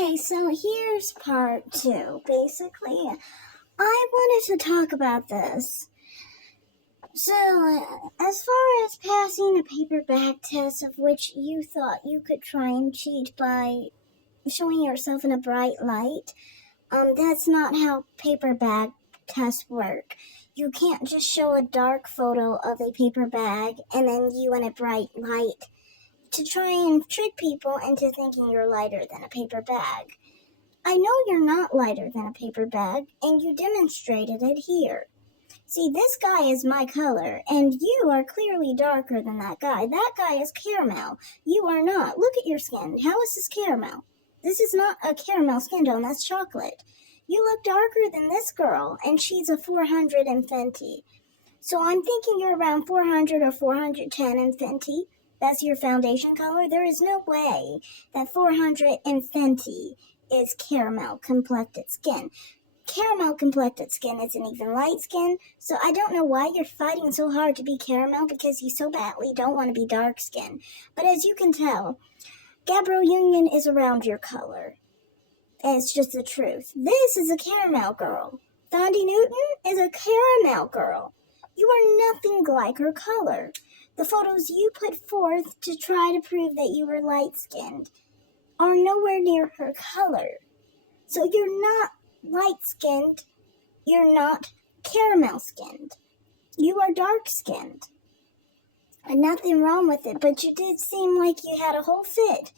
Okay, so here's part two. Basically, I wanted to talk about this. So, as far as passing a paper bag test of which you thought you could try and cheat by showing yourself in a bright light, that's not how paper bag tests work. You can't just show a dark photo of a paper bag and then you in a bright light to try and trick people into thinking you're lighter than a paper bag. I know you're not lighter than a paper bag, and you demonstrated it here. See, this guy is my color, and you are clearly darker than that guy. That guy is caramel. You are not. Look at your skin. How is this caramel? This is not a caramel skin tone, that's chocolate. You look darker than this girl, and she's a 400 in Fenty. So I'm thinking you're around 400 or 410 in Fenty. That's your foundation color. There is no way that 400 in Fenty is caramel complected skin. Caramel complected skin isn't even light skin, so I don't know why you're fighting so hard to be caramel because you so badly don't want to be dark skin. But as you can tell, Gabrielle Union is around your color. It's just the truth. This is a caramel girl. Thandi Newton is a caramel girl. You are nothing like her color. The photos you put forth to try to prove that you were light-skinned are nowhere near her color. So you're not light-skinned, you're not caramel-skinned. You are dark-skinned. And nothing wrong with it, but you did seem like you had a whole fit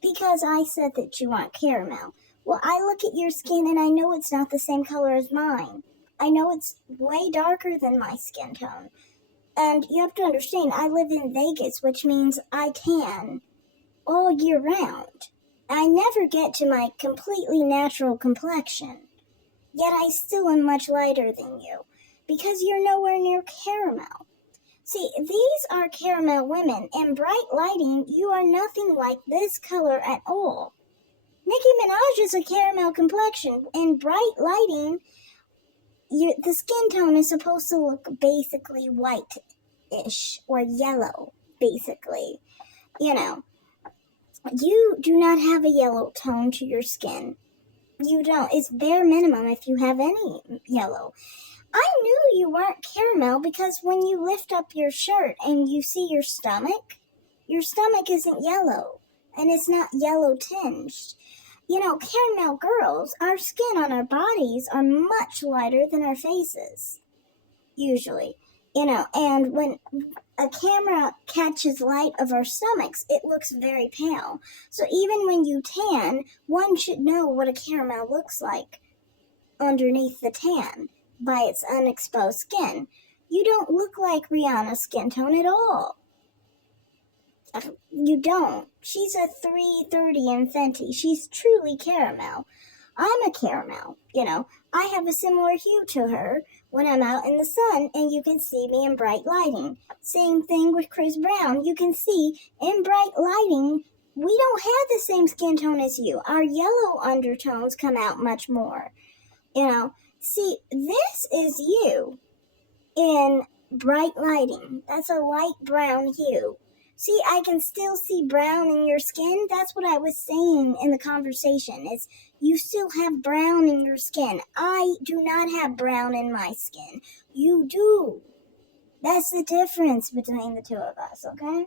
because I said that you aren't caramel. Well, I look at your skin and I know it's not the same color as mine. I know it's way darker than my skin tone. And you have to understand, I live in Vegas, which means I tan all year round. I never get to my completely natural complexion, yet I still am much lighter than you, because you're nowhere near caramel. See, these are caramel women. In bright lighting, you are nothing like this color at all. Nicki Minaj is a caramel complexion. In bright lighting, the skin tone is supposed to look basically white-ish, or yellow, basically. You do not have a yellow tone to your skin. You don't. It's bare minimum if you have any yellow. I knew you weren't caramel because when you lift up your shirt and you see your stomach isn't yellow, and it's not yellow tinged. Caramel girls, our skin on our bodies are much lighter than our faces, usually. And when a camera catches light of our stomachs, it looks very pale. So even when you tan, one should know what a caramel looks like underneath the tan by its unexposed skin. You don't look like Rihanna's skin tone at all. You don't. She's a 330 in Fenty. She's truly caramel. I'm a caramel, I have a similar hue to her when I'm out in the sun and you can see me in bright lighting. Same thing with Chris Brown. You can see in bright lighting, we don't have the same skin tone as you. Our yellow undertones come out much more. See, this is you in bright lighting. That's a light brown hue. See, I can still see brown in your skin. That's what I was saying in the conversation, is you still have brown in your skin. I do not have brown in my skin. You do. That's the difference between the two of us, okay?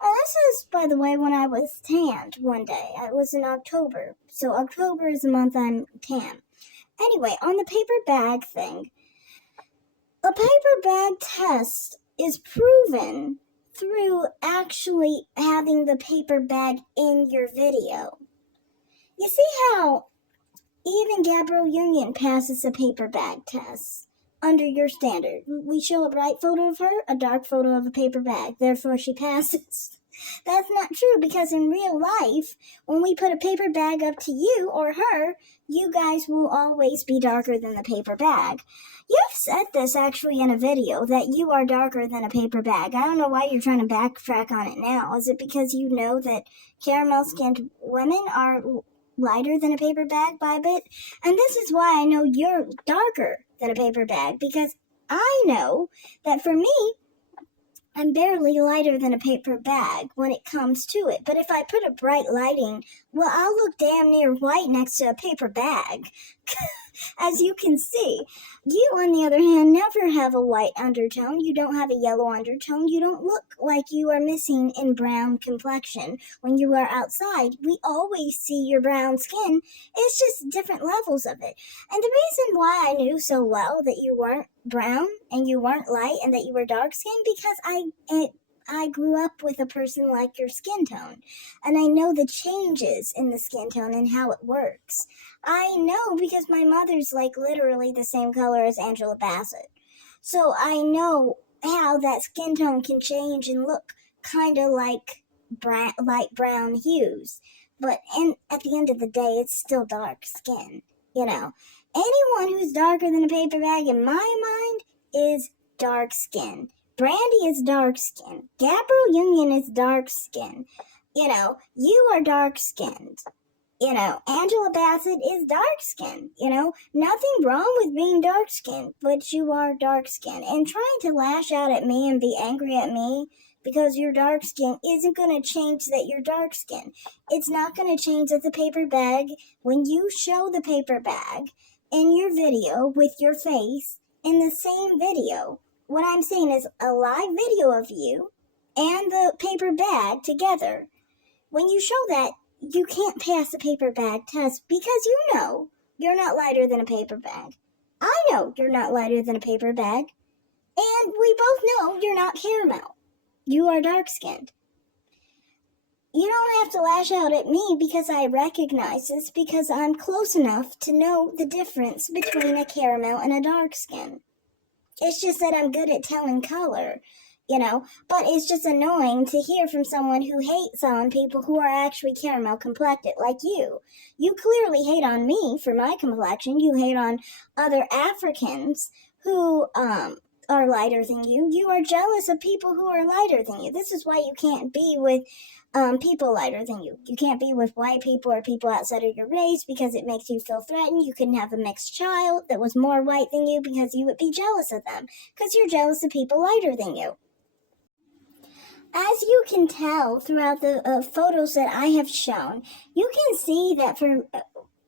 This is, by the way, when I was tanned one day. It was in October. So October is the month I'm tan. Anyway, on the paper bag thing, a paper bag test is proven through actually having the paper bag in your video. You see how even Gabrielle Union passes a paper bag test under your standard. We show a bright photo of her, a dark photo of a paper bag, therefore she passes. That's not true, because in real life, when we put a paper bag up to you or her, you guys will always be darker than the paper bag. You've said this actually in a video, that you are darker than a paper bag. I don't know why you're trying to backtrack on it now. Is it because you know that caramel-skinned women are lighter than a paper bag by a bit? And this is why I know you're darker than a paper bag, because I know that for me, I'm barely lighter than a paper bag when it comes to it, but if I put a bright lighting, well, I'll look damn near white next to a paper bag. As you can see, you, on the other hand, never have a white undertone. You don't have a yellow undertone. You don't look like you are missing in brown complexion when you are outside. We always see your brown skin. It's just different levels of it. And the reason why I knew so well that you weren't brown and you weren't light and that you were dark skinned because I grew up with a person like your skin tone, and I know the changes in the skin tone and how it works. I know because my mother's like literally the same color as Angela Bassett. So I know how that skin tone can change and look kind of like light brown hues. But at the end of the day, it's still dark skin, you know. Anyone who's darker than a paper bag, in my mind, is dark skin. Brandy is dark skin. Gabrielle Union is dark skin. You know, you are dark skinned. You know, Angela Bassett is dark skinned. You know, nothing wrong with being dark skinned, but you are dark skinned. And trying to lash out at me and be angry at me because you're dark skinned isn't going to change that you're dark skinned. It's not going to change that the paper bag, when you show the paper bag in your video with your face in the same video, what I'm saying is a live video of you and the paper bag together. When you show that, you can't pass the paper bag test because you know you're not lighter than a paper bag. I know you're not lighter than a paper bag. And we both know you're not caramel. You are dark skinned. You don't have to lash out at me because I recognize this because I'm close enough to know the difference between a caramel and a dark skin. It's just that I'm good at telling color, you know, but it's just annoying to hear from someone who hates on people who are actually caramel complected like you. You clearly hate on me for my complexion. You hate on other Africans who are lighter than you. You are jealous of people who are lighter than you. This is why you can't be with people lighter than you. You can't be with white people or people outside of your race because it makes you feel threatened. You couldn't have a mixed child that was more white than you because you would be jealous of them because you're jealous of people lighter than you. As you can tell throughout the photos that I have shown, you can see that for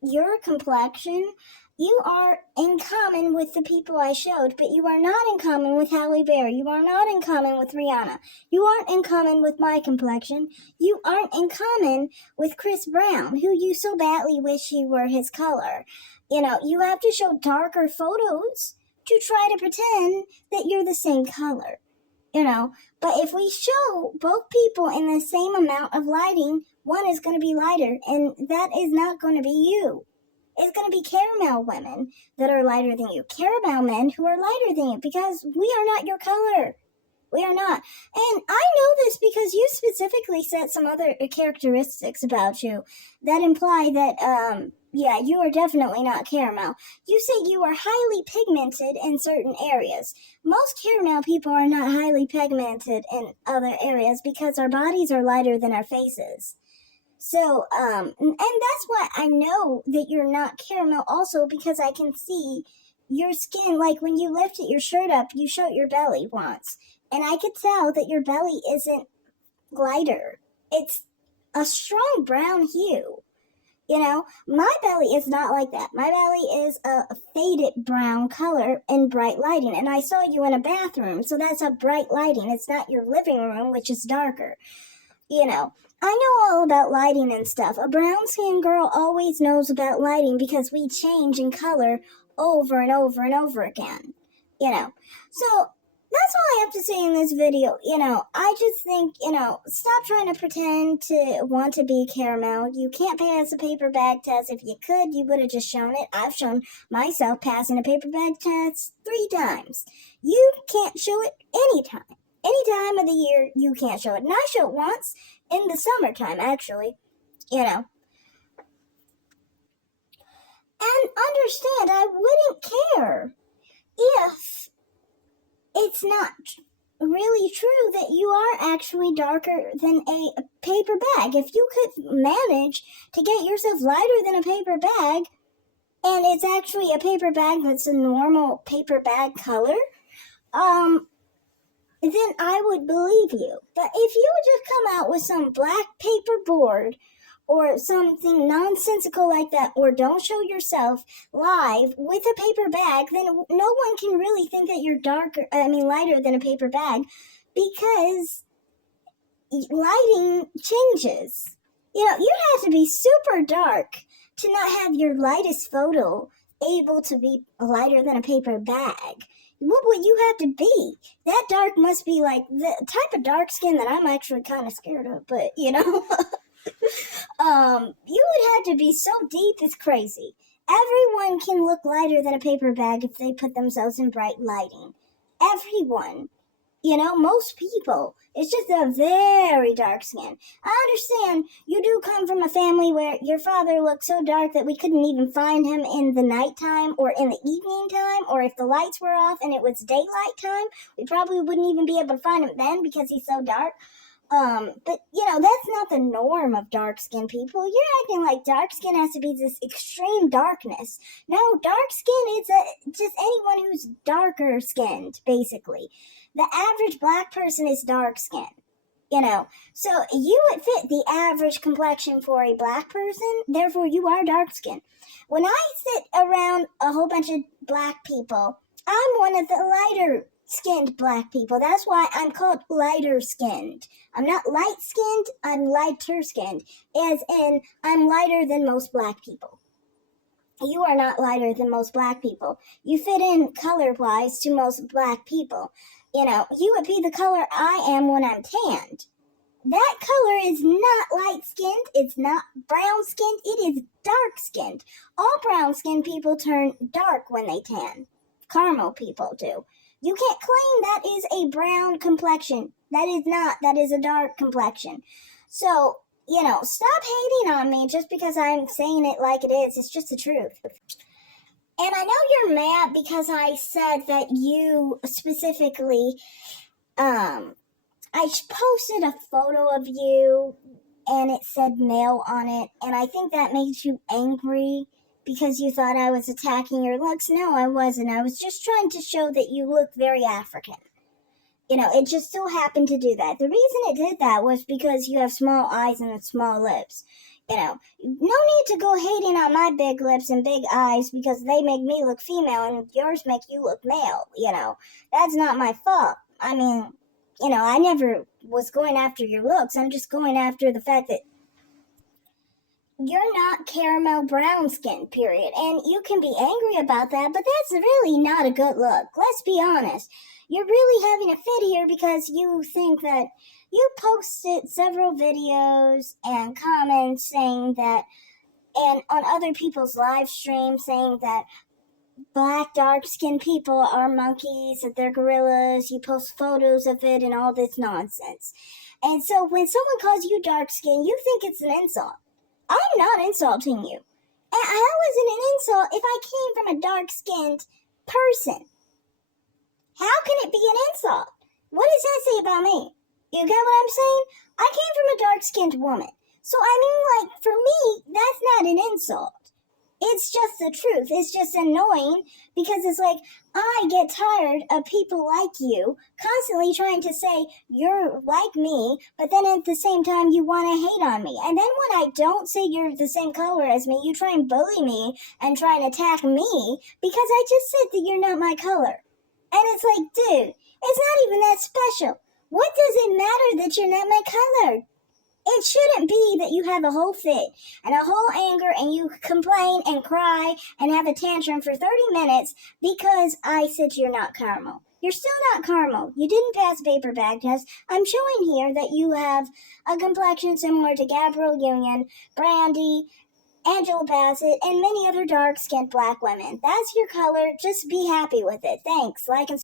your complexion, you are in common with the people I showed, but you are not in common with Halle Berry. You are not in common with Rihanna. You aren't in common with my complexion. You aren't in common with Chris Brown, who you so badly wish you were his color. You know, you have to show darker photos to try to pretend that you're the same color. You know, but if we show both people in the same amount of lighting, one is going to be lighter, and that is not going to be you. It's going to be caramel women that are lighter than you, caramel men who are lighter than you, because we are not your color. We are not. And I know this because you specifically said some other characteristics about you that imply that, yeah, you are definitely not caramel. You say you are highly pigmented in certain areas. Most caramel people are not highly pigmented in other areas because our bodies are lighter than our faces. So, and that's why I know that you're not caramel also because I can see your skin. Like when you lifted your shirt up, you showed your belly once. And I could tell that your belly isn't lighter. It's a strong brown hue. You know, my belly is not like that. My belly is a faded brown color in bright lighting. And I saw you in a bathroom, so that's a bright lighting. It's not your living room, which is darker. You know, I know all about lighting and stuff. A brown-skinned girl always knows about lighting because we change in color over and over and over again. You know, so that's all I have to say in this video. You know, I just think, you know, stop trying to pretend to want to be caramel. You can't pass a paper bag test. If you could, you would have just shown it. I've shown myself passing a paper bag test 3 times. You can't show it anytime. Any time of the year, you can't show it. And I show it once in the summertime, actually. You know. And understand, I wouldn't care if it's not really true that you are actually darker than a paper bag. If you could manage to get yourself lighter than a paper bag, and it's actually a paper bag that's a normal paper bag color, then I would believe you. But if you would just come out with some black paper board or something nonsensical like that, or don't show yourself live with a paper bag, then no one can really think that you're lighter than a paper bag, because lighting changes. You'd have to be super dark to not have your lightest photo able to be lighter than a paper bag. What would you have to be? That dark must be like the type of dark skin that I'm actually kind of scared of, but you would have to be so deep, it's crazy. Everyone can look lighter than a paper bag if they put themselves in bright lighting. Everyone. Most people. It's just a very dark skin. I understand you do come from a family where your father looked so dark that we couldn't even find him in the nighttime or in the evening time, or if the lights were off and it was daylight time, we probably wouldn't even be able to find him then because he's so dark. But that's not the norm of dark skinned people. You're acting like dark skin has to be this extreme darkness. No, dark skin is just anyone who's darker skinned, basically. The average black person is dark skinned. So you would fit the average complexion for a black person, therefore you are dark skinned. When I sit around a whole bunch of black people, I'm one of the lighter skinned black people. That's why I'm called lighter skinned. I'm not light skinned, I'm lighter skinned, as in I'm lighter than most black people. You are not lighter than most black people. You fit in color wise to most black people. You would be the color I am when I'm tanned. That color is not light skinned, it's not brown skinned, it is dark skinned. All brown skinned people turn dark when they tan. Caramel people do. You can't claim that is a brown complexion. That is not. That is a dark complexion. So, stop hating on me just because I'm saying it like it is. It's just the truth. And I know you're mad because I said that you specifically, I posted a photo of you and it said male on it. And I think that makes you angry because you thought I was attacking your looks. No, I wasn't. I was just trying to show that you look very African. It just so happened to do that. The reason it did that was because you have small eyes and small lips. No need to go hating on my big lips and big eyes because they make me look female and yours make you look male. That's not my fault. I never was going after your looks. I'm just going after the fact that you're not caramel brown skin, period. And you can be angry about that, but that's really not a good look. Let's be honest. You're really having a fit here because you think that you posted several videos and comments saying that, and on other people's live streams saying that black dark skinned people are monkeys, that they're gorillas. You post photos of it and all this nonsense. And so when someone calls you dark skin, you think it's an insult. I'm not insulting you. And how is it an insult if I came from a dark-skinned person? How can it be an insult? What does that say about me? You get what I'm saying? I came from a dark-skinned woman. So, for me, that's not an insult. It's just the truth. It's just annoying because it's like, I get tired of people like you constantly trying to say you're like me, but then at the same time you want to hate on me. And then when I don't say you're the same color as me, you try and bully me and try and attack me because I just said that you're not my color. And it's like, dude, it's not even that special. What does it matter that you're not my color? It shouldn't be that you have a whole fit and a whole anger and you complain and cry and have a tantrum for 30 minutes because I said you're not caramel. You're still not caramel. You didn't pass paper bag test. I'm showing here that you have a complexion similar to Gabrielle Union, Brandy, Angela Bassett, and many other dark-skinned black women. That's your color. Just be happy with it. Thanks. Like and